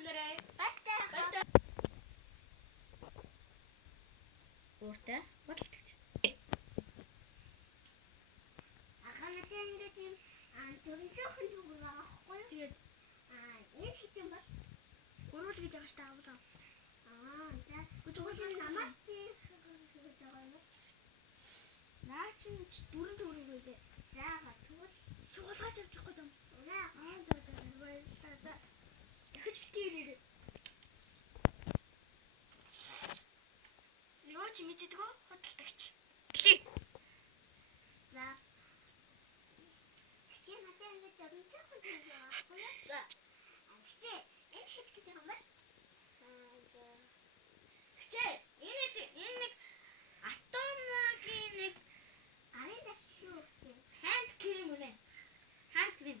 үзүүлээрэй. Баяртай. Ууртай бодлогч. Агаанатай ингээд юм дөрөнцөөхөн зүгээр байгаа байхгүй юу? Тэгээд энэ хитэн бас гурвал гэж байгаа штэ авлаа. за Гүжгүүл намаас тийм хэрэгтэй байгаа юм. Наа чи дөрөв төгрөг байлээ. За тэгвэл Чуулгаач авчих гээд юм. за Баярлалаа. За. Дахиж битээ ирээрэй. Юу ч мэдээдгөө худалдагч. Гэлээ. за хитэн надад ингээд дөрөнцөөхөн зүгээр байгаа байхгүй юу? За. Хитэн энэ хит гэдэг юм байна. За. Хичээ. Энэ нэг атомгийн нэг Гарын дэсүү хитэн. ханд крем үнэ. Ханд крем.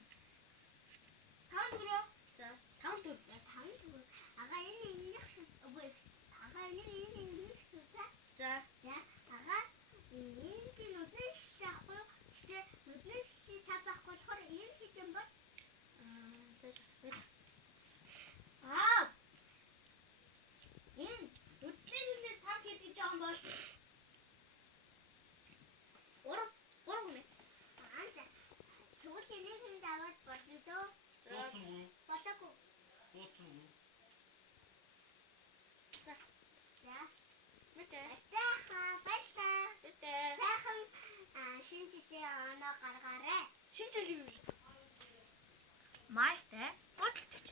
5 төгрөг. За, 5 төгрөг. За 5 төгрөг. Агаа энэ ингэх шиг. Агаа энэ ингэх шиг. За. За агаа энэ нүдний шишээ ахгүй юу? Гэтэ нүдний шишээ сав байхгүй болохоор энэ хитэн бол Байж. Энэ нүдний шилээ сав гэдэг жоо бол 3 үнэ. за. Тэгвэл энийг энэ даваад болё доо. Болоогүй. За. Мэтэ. Баярлалаа. Мэтэ. Сайхан шинэ жилийн оноо гаргаарай. Шинэ жилийн үе. Майтай бодлогч.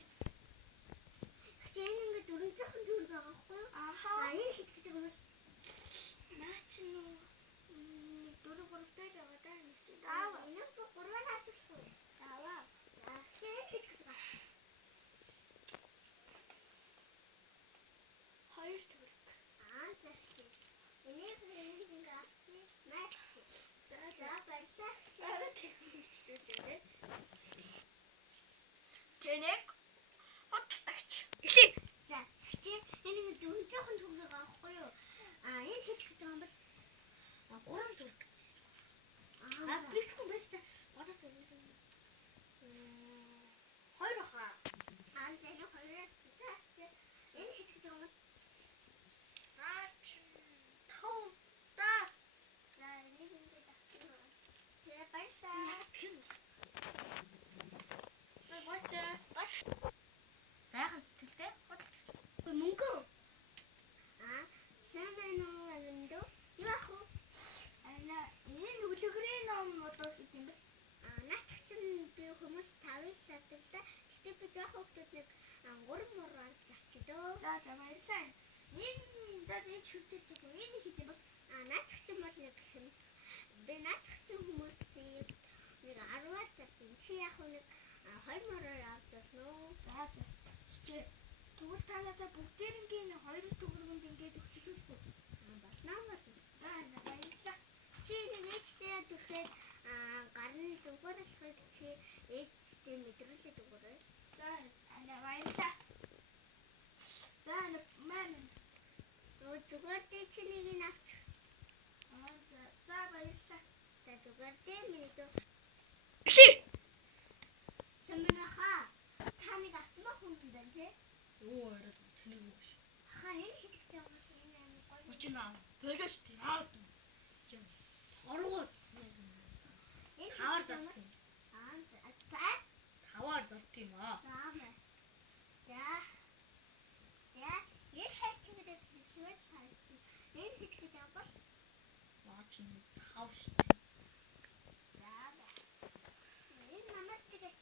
Гэтэ энэ ингээд дөрөнцөөхөн төгрөг байгаа байхгүй юу? Энэ хит гэдэг юм. Наа чи нөө 4-3 л байгаа даа нэг чи. Энэ бүх 3-аар хатсан. Аваа. За энэ хит гэдэг юм. 2 төгрөг. За. Энийг ингээд авчих. Мат. За баярлалаа. дараа тэгмэлчлээ. Тэнэг бодлогч. Эхлэе. За гэтээ энэ ингээд дөрөнцөөхөн төгрөг байгаа байхгүй юу? Энэ хит гэдэг юм бол 3 төгрөг. за. Бэлтгэн байж та бодож байна. 2 хаа. За энэ хоёроо. За энэ хит гэдэг юм бол 5 та. за энийг ингээд авчих. Тэгээ баярлалаа. Сайхан сэтгэлтэй бодлогч. Мөнгө. Сайн байна уу авиндөө? Юу ах вэ? Энэ үлгэрийн ном бодвол гэдэг юм бэ? Наадах би хүмүүс 5-ыг садвалаа. Гэтэ би жоох хөлтөд нэг 3 мураар авчидөө. За баярлалаа. Энэ хөвчөлт үү? Энэ хит юм бол Наадах юм бол нэг юм. Би наадах хүмүүсийг нэг 10-аар зарсан. Чи яг нэг 2 мураар авчихсан. за. Хичээ. Тэгвэл та надад бүгдээрингийн 2 төгрөгөнд ингээд өгч үзгүй. Болно бол. За баярлалаа. Чи нэг ээжтэй түлхээд гарын зүгээр болохыг чи ээжтэй мэдрүүлээд өгөөрэй. За баярлалаа. За маань. Зүгээр дээ чи нэг нь авч. За баярлалаа. За зүгээр дээ миний дөө. Эхлэе. Сэмнэха. Та нэг автомат хүн байна те? Юу яриад тэнийг юу ш. Энэ хэрэгтэй юм энэ амар гоё. Очнаа. Болооч тий. Чи. Хоргоо. Энэ Таваар зарт юм. за. Таваар зарт юм аа. За. Энэ хэвчээрээ хийвэл сайхан. Энэ хэрэгтэй юм бол Наач нь 5 ш. за. Энэ намаас тэгээд